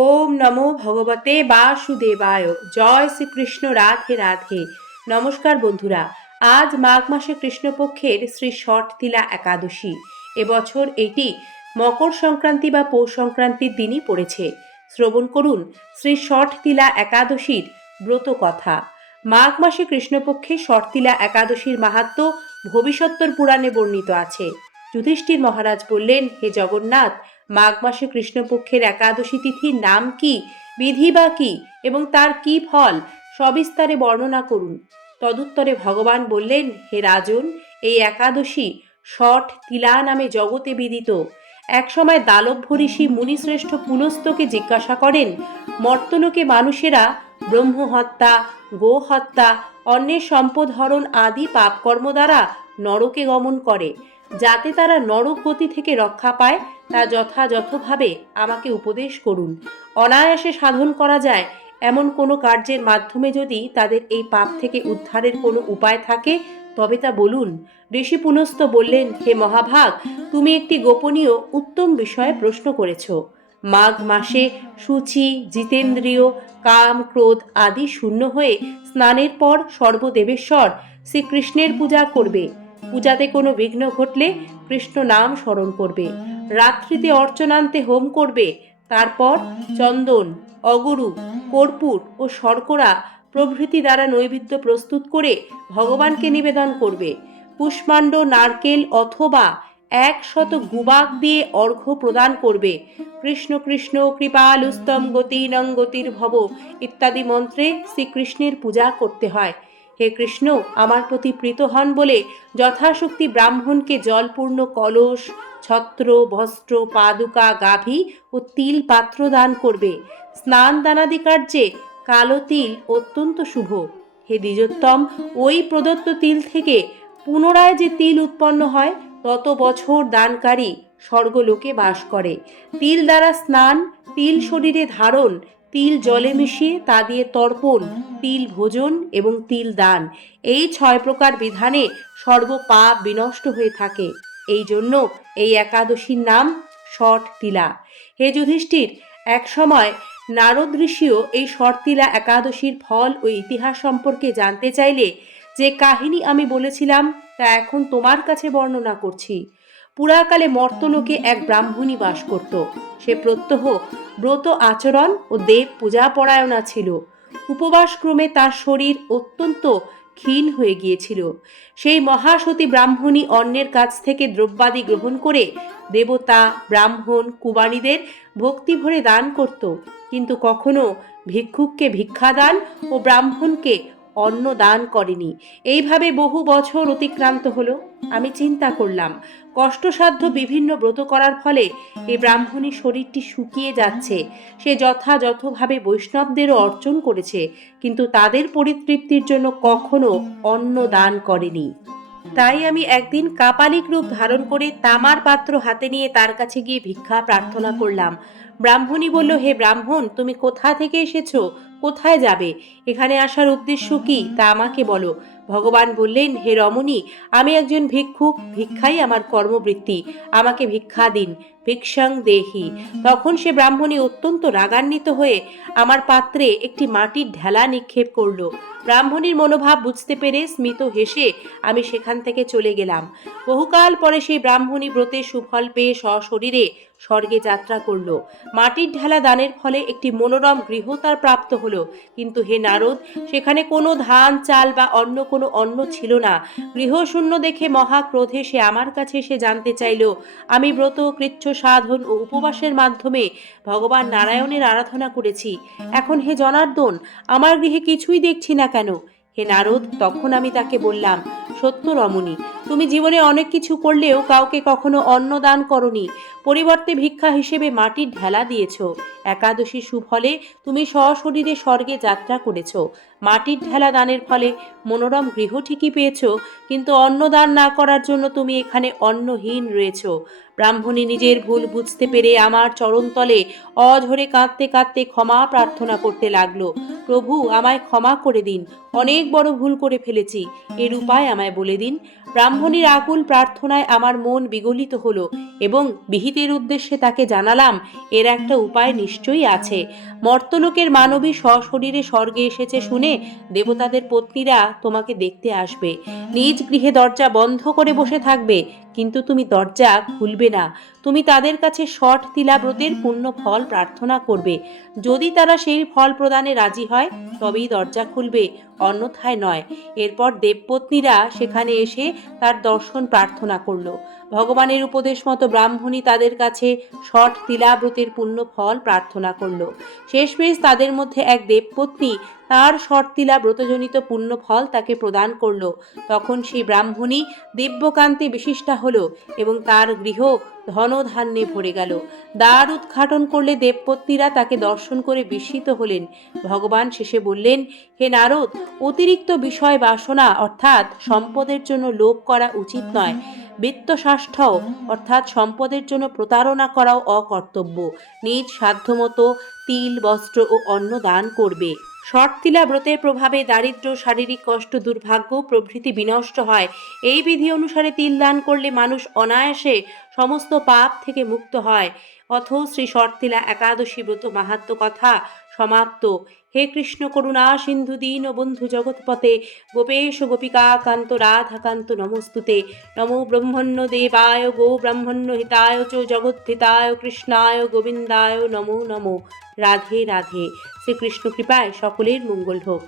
ওম নমো ভগবতে বাসুদেবায়। জয় শ্রীকৃষ্ণ, রাধে রাধে। নমস্কার বন্ধুরা, আজ মাঘ মাসে কৃষ্ণপক্ষের শ্রী তিলা একাদশী। এবছর এটি মকর সংক্রান্তি বা পৌষ সংক্রান্তির দিনই পড়েছে। শ্রবণ করুন শ্রী তিলা একাদশীর ব্রত কথা। মাঘ মাসে কৃষ্ণপক্ষে ষটতিলা একাদশীর মাহাত্ম ভবিষ্যত্তর পুরাণে বর্ণিত আছে। যুধিষ্ঠির মহারাজ বললেন, হে জগন্নাথ মাঘ মাসে কৃষ্ণপক্ষের একাদশী তিথির নাম কি, বিধি বা কি, এবং তার কি ফল, সবিস্তারে বর্ণনা করুন। তদুত্তরে ভগবান বললেন, হে রাজন, এই একাদশী ষট তিলা নামে জগতে বিদিত। একসময় দালভ্য ঋষি মুনিশ্রেষ্ঠ পুলস্তকে জিজ্ঞাসা করেন, মর্তনকে মানুষেরা ব্রহ্ম হত্যা গো হত্যা অন্যের সম্পদ হরণ আদি পাপকর্ম দ্বারা নরকে গমন করে, যাতে তারা নরক গতি থেকে রক্ষা পায় তা যথাযথভাবে আমাকে উপদেশ করুন। অনায়াসে সাধন করা যায়। এমন কোনো কার্যের মাধ্যমে যদি তাদের এই পাপ থেকে উদ্ধারের কোনো উপায় থাকে, তবে তা বলুন। ঋষি পুনস্ত বললেন, হে মহাভাগ, তুমি একটি গোপনীয় উত্তম বিষয়ে প্রশ্ন করেছ। মাঘ মাসে সূচি, জিতেন্দ্রীয়, কাম, ক্রোধ আদি শূন্য হয়ে স্নানের পর সর্বদেবেশ্বর শ্রীকৃষ্ণের পূজা করবে। পূজাতে কোনো বিঘ্ন ঘটলে কৃষ্ণ নাম স্মরণ করবে। রাত্রিতে অর্চনান্তে হোম করবে। তারপর চন্দন, অগরু, কর্পূর ও শর্করা প্রভৃতি দ্বারা নৈবেদ্য প্রস্তুত করে ভগবানকে নিবেদন করবে। পুষ্পাণ্ড নারকেল অথবা একশত গুবাক দিয়ে অর্ঘ্য প্রদান করবে। কৃষ্ণ কৃষ্ণ, কৃপালুস্তম, গতিনং গতির ভব ইত্যাদি মন্ত্রে শ্রীকৃষ্ণের পূজা করতে হয়। হে কৃষ্ণ, আমার প্রতি প্রীত হন বলে যথাশক্তি ব্রাহ্মণকে জলপূর্ণ কলস, ছত্র, বস্ত্র, পাদুকা, গাভী ও তিল পাত্র দান করবে। স্নান দানাদি কার্যে কালো তিল অত্যন্ত শুভ। হে দ্বিজোত্তম, ওই প্রদত্ত তিল থেকে পুনরায় যে তিল উৎপন্ন হয়, তত বছর দানকারী স্বর্গলোকে বাস করে। তিল দ্বারা স্নান, তিল শরীরে ধারণ তিল জলে মিশিয়ে তা দিয়ে তর্পণ, তিল ভোজন এবং তিল দান। এই ছয় প্রকার বিধানে সর্বপাপ বিনষ্ট হয়ে থাকে। এই জন্য এই একাদশীর নাম ষট তিলা। হে যুধিষ্ঠির, এক সময় নারদ ঋষিও এই শর্তিলা একাদশীর ফল ও ইতিহাস সম্পর্কে জানতে চাইলে যে কাহিনী আমি বলেছিলাম তা এখন তোমার কাছে বর্ণনা করছি। পুরাকালে মর্তলোকে এক ব্রাহ্মণী বাস করত। সে প্রত্যহ ব্রত আচরণ ও দেব পূজা পরায়ণা ছিল। উপবাসক্রমে তার শরীর অত্যন্ত ক্ষীণ হয়ে গিয়েছিল। সেই মহাসতী ব্রাহ্মণী অন্যের কাছ থেকে দ্রব্যাদি গ্রহণ করে দেবতা, ব্রাহ্মণ কুবানীদের ভক্তি ভরে দান করত। কিন্তু কখনো ভিক্ষুককে ভিক্ষাদান ও ব্রাহ্মণকে অন্ন দান করেনি। এইভাবে বহু বছর অতিক্রান্ত হলো। আমি চিন্তা করলাম কষ্টসাধ্য বিভিন্ন ব্রত করার ফলে এই ব্রাহ্মণী শরীরটি শুকিয়ে যাচ্ছে। সে যথাযথভাবে বৈষ্ণবদেরও অর্জন করেছে, কিন্তু তাদের পরিতৃপ্তির জন্য কখনো অন্ন দান করেনি। তাই আমি একদিন কাপালিক রূপ ধারণ করে তামার পাত্র হাতে নিয়ে তার কাছে গিয়ে ভিক্ষা প্রার্থনা করলাম। ব্রাহ্মণী বলল, হে ব্রাহ্মণ, তুমি কোথা থেকে এসেছ? কোথায় যাবে? এখানে আসার উদ্দেশ্য কি? তা আমাকে বলো। ভগবান বললেন, হে রমণী, আমি একজন ভিক্ষুক, ভিক্ষাই আমার কর্মবৃত্তি, আমাকে ভিক্ষা দিন, ভিক্ষাং দেহি। তখন সে ব্রাহ্মণী অত্যন্ত রাগান্বিত হয়ে আমার পাত্রে একটি মাটির ঢেলা নিক্ষেপ করল। ব্রাহ্মণীর মনোভাব বুঝতে পেরে স্মিত হেসে আমি সেখান থেকে চলে গেলাম। বহুকাল পরে সেই ব্রাহ্মণী ব্রতে সুফল পেয়ে সশরীরে স্বর্গে যাত্রা করল। মাটির ঢেলা দানের ফলে একটি মনোরম গৃহ তার প্রাপ্ত হলো। কিন্তু হে নারদ, সেখানে কোনো ধান, চাল বা অন্য কোনো অন্ন ছিল না। গৃহশূন্য দেখে মহা ক্রোধে সে আমার কাছে সে জানতে চাইল, আমি ব্রত, কৃচ্ছ, সাধন ও উপবাসের মাধ্যমে ভগবান নারায়ণের আরাধনা করেছি। এখন হে জনার্দন, আমার গৃহে কিছুই দেখছি না কেন? হে নারদ, তখন আমি তাকে বললাম, সত্য রমণী, তুমি জীবনে অনেক কিছু করলেও কাউকে কখনো অন্ন দান করনি। পরিবর্তে ভিক্ষা হিসেবে মাটির ঢেলা দিয়েছ। একাদশী সুফলে তুমি সশরীরে স্বর্গে যাত্রা করেছ। মাটির ঢেলা দানের ফলে মনোরম গৃহ ঠিকই পেয়েছ, কিন্তু অন্ন দান না করার জন্য তুমি এখানে অন্নহীন রয়েছ। ব্রাহ্মণী নিজের ভুল বুঝতে পেরে আমার চরণতলে অঝরে কাঁদতে কাঁদতে ক্ষমা প্রার্থনা করতে লাগল। প্রভু, আমায় ক্ষমা করে দিন, অনেক বড় ভুল করে ফেলেছি। এর উপায় আমায় বলে দিন। ব্রাহ্মণীর আকুল প্রার্থনায় আমার মন বিগলিত হলো এবং বিহিতের উদ্দেশ্যে তাকে জানালাম, এর একটা উপায় নিশ্চয়ই আছে। মর্তলোকের মানবী সশরীরে স্বর্গে এসেছে শুনে দেবতাদের পত্নীরা তোমাকে দেখতে আসবে। নিজ গৃহে দরজা বন্ধ করে বসে থাকবে কিন্তু তুমি দরজা খুলবে না। তুমি তাদের কাছে শট তিলাব্রতের পূর্ণ ফল প্রার্থনা করবে। যদি তারা সেই ফল প্রদানে রাজি হয়, তবেই দরজা খুলবে, অন্যথায় নয়। এরপর দেবপত্নীরা সেখানে এসে তার দর্শন প্রার্থনা করল। ভগবানের উপদেশ মতো ব্রাহ্মণী তাদের কাছে শট তিলাব্রতের পূর্ণ ফল প্রার্থনা করল। শেষমেশ তাদের মধ্যে এক দেবপত্নী তার শর্তিলা ব্রতজনিত পুণ্য ফল তাকে প্রদান করল। তখন সেই ব্রাহ্মণী দিব্যকান্তি বিশিষ্টা হল এবং তার গৃহ ধনধান্যে ভরে গেল। দ্বার উদ্ঘাটন করলে দেবপত্নীরা তাকে দর্শন করে বিস্মিত হলেন। ভগবান শেষে বললেন, হে নারদ, অতিরিক্ত বিষয় বাসনা অর্থাৎ সম্পদের জন্য লোভ করা উচিত নয়। বিত্তসাষ্ঠও অর্থাৎ সম্পদের জন্য প্রতারণা করাও অকর্তব্য। নিজ সাধ্যমতো তিল, বস্ত্র ও অন্ন দান করবে। শর্তিলা ব্রতের প্রভাবে দারিদ্র, শারীরিক কষ্ট, দুর্ভাগ্য প্রভৃতি বিনষ্ট হয়। এই বিধি অনুসারে তিল দান করলে মানুষ অনায়াসে সমস্ত পাপ থেকে মুক্ত হয়। অথ শ্রী শর্তিলা একাদশী ব্রত মাহাত্ম কথা সমাপ্ত। হে কৃষ্ণ করুণা, সিন্ধু দীন, বন্ধু জগৎপথে, গোপেশ, গোপিকা, কান্ত রাধাকান্ত নমস্তুতে। নমো ব্রহ্মণ্য দেবায়, গো ব্রাহ্মণ্য হিতায়, চ জগদ্ধিতায় কৃষ্ণায়, গোবিন্দায়, নমো নমো। রাধে রাধে। শ্রীকৃষ্ণ কৃপায় সকলের মঙ্গল হোক।